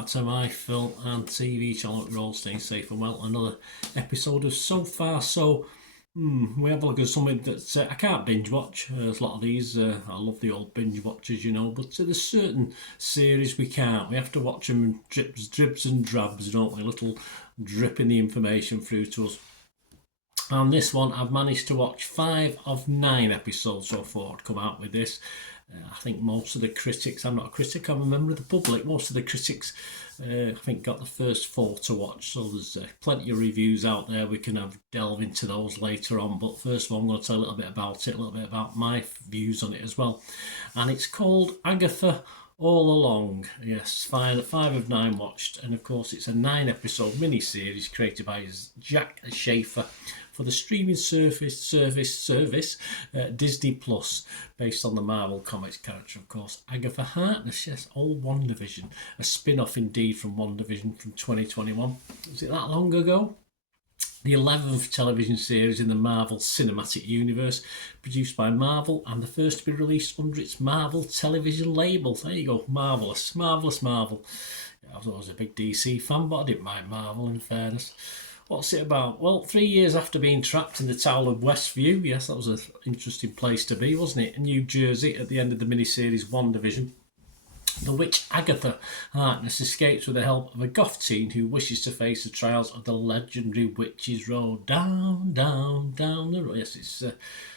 back to my film and TV channel. We're all staying safe and well. Another episode of So Far So. We have a look at something that I can't binge watch. There's a lot of these. I love the old binge watchers, you know, but there's certain series we can't. We have to watch them in dribs and drabs, don't we? A little dripping the information through to us. And this one, I've managed to watch 5 of 9 episodes so far. I'd come out with this. I think most of the critics, I'm not a critic, I'm a member of the public, most of the critics I think got the first 4 to watch, so there's plenty of reviews out there. We can delve into those later on, but first of all I'm going to tell a little bit about it, a little bit about my views on it as well. And it's called Agatha All Along. Yes, 5 of 9 watched, and of course it's a 9 episode mini-series created by Jack Schaefer for the streaming service Disney Plus, based on the Marvel Comics character, of course, Agatha Harkness. Yes, old WandaVision, a spin-off indeed from WandaVision from 2021. Was it that long ago? The 11th television series in the Marvel Cinematic Universe, produced by Marvel, and the first to be released under its Marvel television label. There you go, marvellous, marvellous Marvel. Yeah, I was always a big DC fan, but I didn't mind Marvel, in fairness. What's it about? Well, 3 years after being trapped in the Tower of Westview, yes, that was an interesting place to be, wasn't it? In New Jersey, at the end of the miniseries WandaVision, the witch Agatha Harkness escapes with the help of a goth teen who wishes to face the trials of the legendary Witch's Road. Down, down, down the road. Yes, it's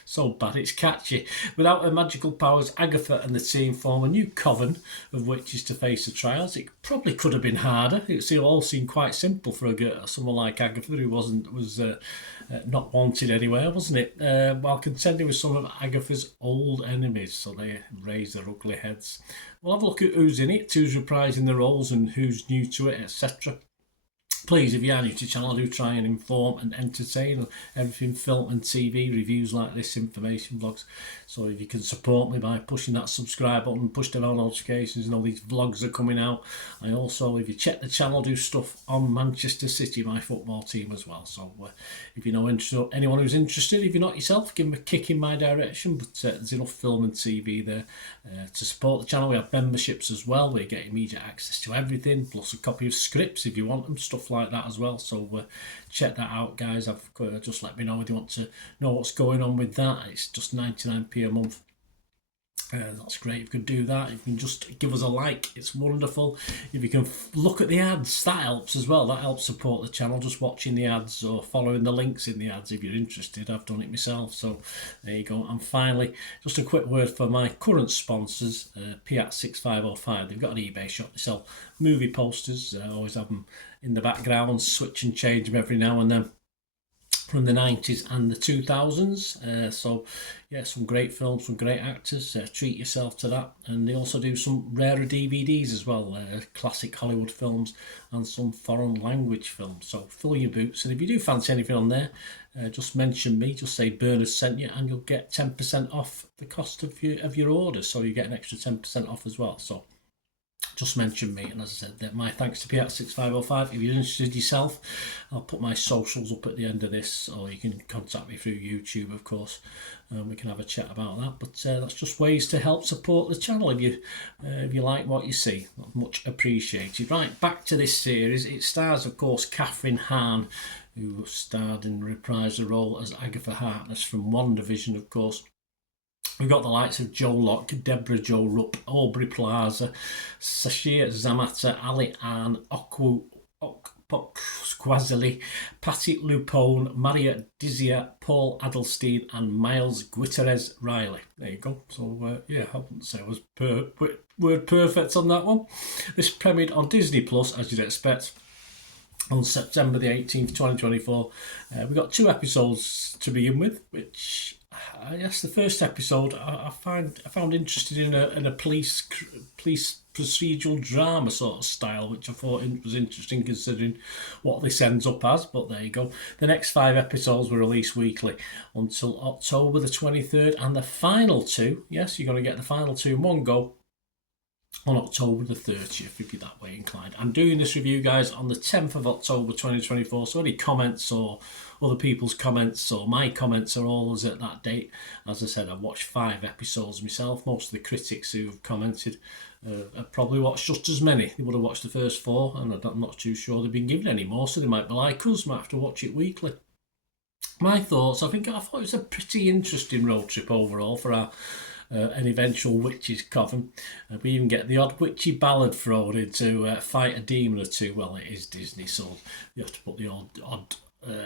so bad, it's catchy. Without her magical powers, Agatha and the team form a new coven of witches to face the trials. It probably could have been harder. It all seemed quite simple for a girl, someone like Agatha who was not wanted anywhere, wasn't it? While contending with some of Agatha's old enemies, so they raise their ugly heads. We'll have a look at who's in it, who's reprising the roles and who's new to it, etc. Please, if you are new to the channel, I do try and inform and entertain. Everything film and TV, reviews like this, information vlogs. So if you can support me by pushing that subscribe button, push the bell notifications, and all these vlogs are coming out. I also, if you check the channel, do stuff on Manchester City, my football team as well. So if you know anyone who's interested, if you're not yourself, give them a kick in my direction. But there's enough film and TV there to support the channel. We have memberships as well. We get immediate access to everything, plus a copy of scripts if you want them, stuff like that as well. So check that out, guys. Just let me know if you want to know what's going on with that. It's just 99p a month. That's great if you could do that. If you can just give us a like, it's wonderful. If you can look at the ads, that helps as well. That helps support the channel, just watching the ads or following the links in the ads if you're interested. I've done it myself, so there you go. And finally, just a quick word for my current sponsors, Piat 6505. They've got an eBay shop. They sell movie posters. I always have them in the background, switch and change them every now and then, from the 90s and the 2000s. So yeah, some great films, some great actors. Treat yourself to that. And they also do some rarer DVDs as well, classic Hollywood films and some foreign language films. So fill your boots, and if you do fancy anything on there, just mention me, just say Bernard sent you, and you'll get 10% off the cost of your order. So you get an extra 10% off as well. So just mention me, and as I said, my thanks to Piat 6505. If you're interested yourself, I'll put my socials up at the end of this, or you can contact me through YouTube, of course, and we can have a chat about that. But that's just ways to help support the channel if you like what you see. Much appreciated. Right, back to this series. It stars, of course, Kathryn Hahn, who starred and reprised the role as Agatha Harkness from WandaVision, of course. We've got the likes of Joe Locke, Deborah Jo Rupp, Aubrey Plaza, Sashir Zamata, Ali Ann, Okpokwazili, Patty Lupone, Maria Dizia, Paul Adelstein, and Miles Gutierrez Riley. There you go. So yeah, I wouldn't say I was word perfect on that one. This premiered on Disney Plus, as you'd expect, on September the 18th, 2024. We got 2 episodes to begin with, which I guess the first episode I found interested in a police procedural drama sort of style, which I thought was interesting considering what this ends up as. But there you go. The next 5 episodes were released weekly until October the 23rd, and the final 2, yes, you're going to get the final 2 in one go, on October the 30th, if you're that way inclined. I'm doing this review, guys, on the 10th of October 2024, so any comments or other people's comments or my comments are always at that date. As I said, I've watched 5 episodes myself. Most of the critics who have commented have probably watched just as many. They would have watched the first 4, and I'm not too sure they've been given any more, so they might be like us, might have to watch it weekly. My thoughts, I thought it was a pretty interesting road trip overall for our an eventual witch's coven. We even get the odd witchy ballad thrown in to fight a demon or two. Well, it is Disney, so you have to put the odd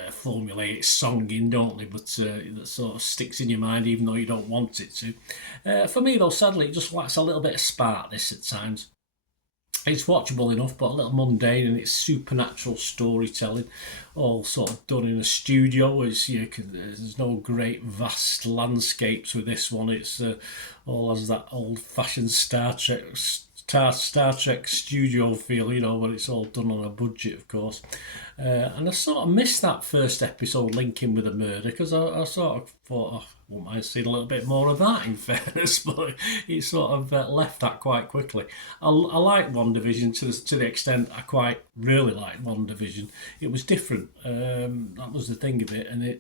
formulaic song in, don't they? But that sort of sticks in your mind even though you don't want it to. For me, though, sadly, it just lacks a little bit of spark this at times. It's watchable enough, but a little mundane, and it's supernatural storytelling, all sort of done in a studio. There's no great vast landscapes with this one. It's all has that old-fashioned Star Trek studio feel, but it's all done on a budget, of course. And I sort of missed that first episode linking with a murder, because I sort of thought, I wouldn't mind seeing a little bit more of that, in fairness, but it sort of left that quite quickly. I like WandaVision to the extent I quite really like WandaVision. It was different. That was the thing of it, and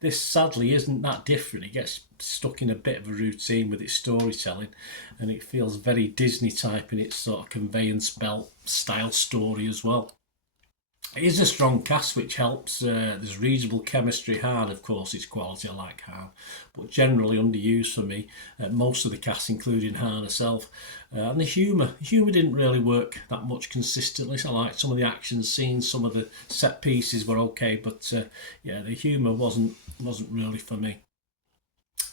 this sadly isn't that different. It gets stuck in a bit of a routine with its storytelling, and it feels very Disney type in its sort of conveyance belt style story as well. It is a strong cast, which helps. There's reasonable chemistry. Han, of course, is quality. I like Han, but generally underused for me. Most of the cast, including Han herself, and the humour. The humour didn't really work that much consistently. So I liked some of the action scenes, some of the set pieces were okay, but the humour wasn't really for me.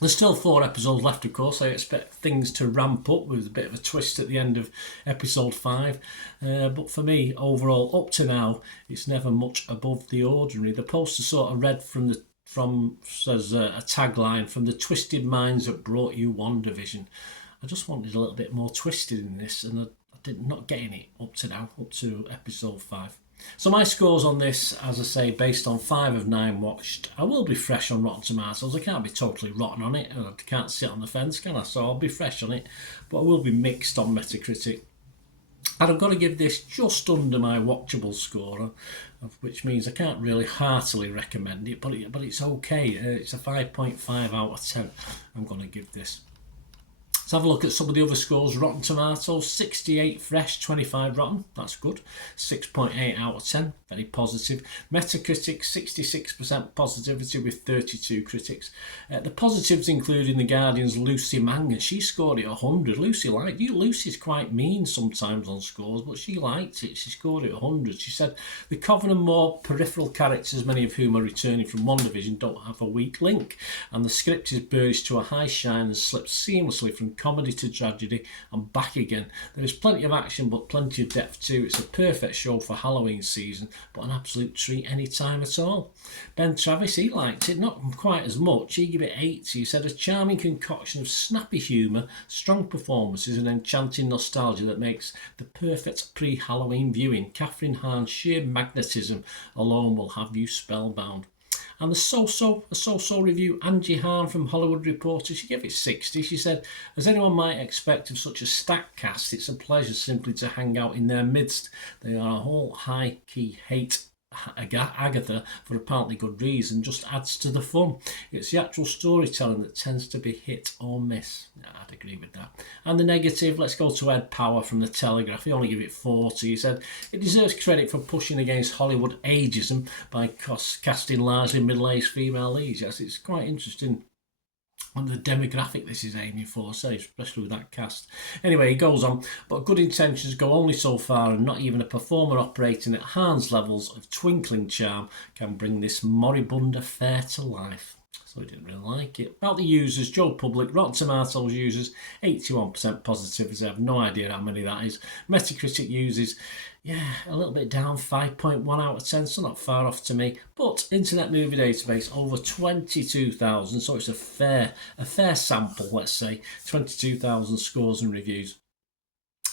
There's still 4 episodes left, of course. I expect things to ramp up with a bit of a twist at the end of episode 5. But for me, overall, up to now, it's never much above the ordinary. The poster sort of read says a tagline, from the twisted minds that brought you WandaVision. I just wanted a little bit more twisted in this, and I not getting it up to now, up to episode 5. So my scores on this, as I say, based on 5 of 9 watched. I will be fresh on Rotten Tomatoes. I can't be totally rotten on it. I can't sit on the fence, can I? So I'll be fresh on it. But I will be mixed on Metacritic. And I've got to give this just under my watchable score, which means I can't really heartily recommend it, but it's okay. It's a 5.5 out of 10 I'm going to give this. Let's have a look at some of the other scores. Rotten Tomatoes, 68 fresh, 25 rotten. That's good. 6.8 out of 10. Very positive. Metacritic, 66% positivity with 32 critics. The positives including The Guardian's Lucy Mangan. She scored it 100. Lucy liked it. Lucy's quite mean sometimes on scores, but she liked it. She scored it 100. She said, the Coven and more peripheral characters, many of whom are returning from WandaVision, don't have a weak link. And the script is burnished to a high shine and slips seamlessly from comedy to tragedy and back again. There is plenty of action but plenty of depth too. It's a perfect show for Halloween season, but an absolute treat any time at all. Ben Travis, he liked it, not quite as much. He gave it 8. He said, a charming concoction of snappy humour, strong performances and enchanting nostalgia that makes the perfect pre-Halloween viewing. Catherine Hahn's sheer magnetism alone will have you spellbound. And the so-so review, Angie Hahn from Hollywood Reporter, she gave it 60. She said, as anyone might expect of such a stacked cast, it's a pleasure simply to hang out in their midst. They are a whole high-key hate Agatha for apparently good reason, just adds to the fun. It's the actual storytelling that tends to be hit or miss. I'd agree with that. And the negative, let's go to Ed Power from The Telegraph. He only gave it 40. He said, it deserves credit for pushing against Hollywood ageism by casting largely middle-aged female leads. Yes, it's quite interesting and the demographic this is aiming for, say, especially with that cast. Anyway, he goes on, but good intentions go only so far, and not even a performer operating at Hahn's levels of twinkling charm can bring this moribund affair to life. So he didn't really like it. About the users, Joe Public, Rotten Tomatoes users, 81% positivity. I have no idea how many that is. Metacritic users, a little bit down, 5.1 out of 10, so not far off to me. But Internet Movie Database, over 22,000, so it's a fair sample, let's say. 22,000 scores and reviews.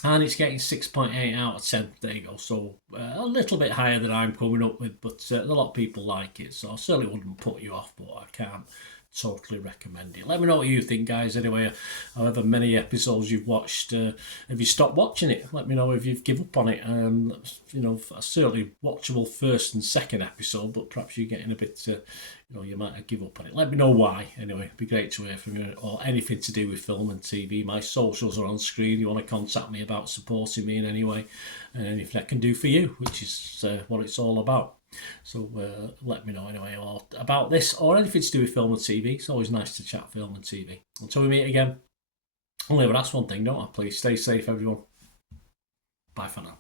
And it's getting 6.8 out of 10. There you go. So a little bit higher than I'm coming up with, but a lot of people like it. So I certainly wouldn't put you off, but I can't totally recommend it. Let me know what you think, guys. Anyway, however many episodes you've watched, have you stopped watching it? Let me know if you've given up on it. Certainly watchable first and second episode, but perhaps you're getting a bit, you might have given up on it. Let me know why. Anyway, it'd be great to hear from you, or anything to do with film and TV. My socials are on screen. You want to contact me about supporting me in any way, and anything I can do for you, which is what it's all about. So let me know anyway, or about this or anything to do with film and TV. It's always nice to chat film and TV. Until we meet again, I'll never ask one thing, don't I? Please stay safe, everyone. Bye for now.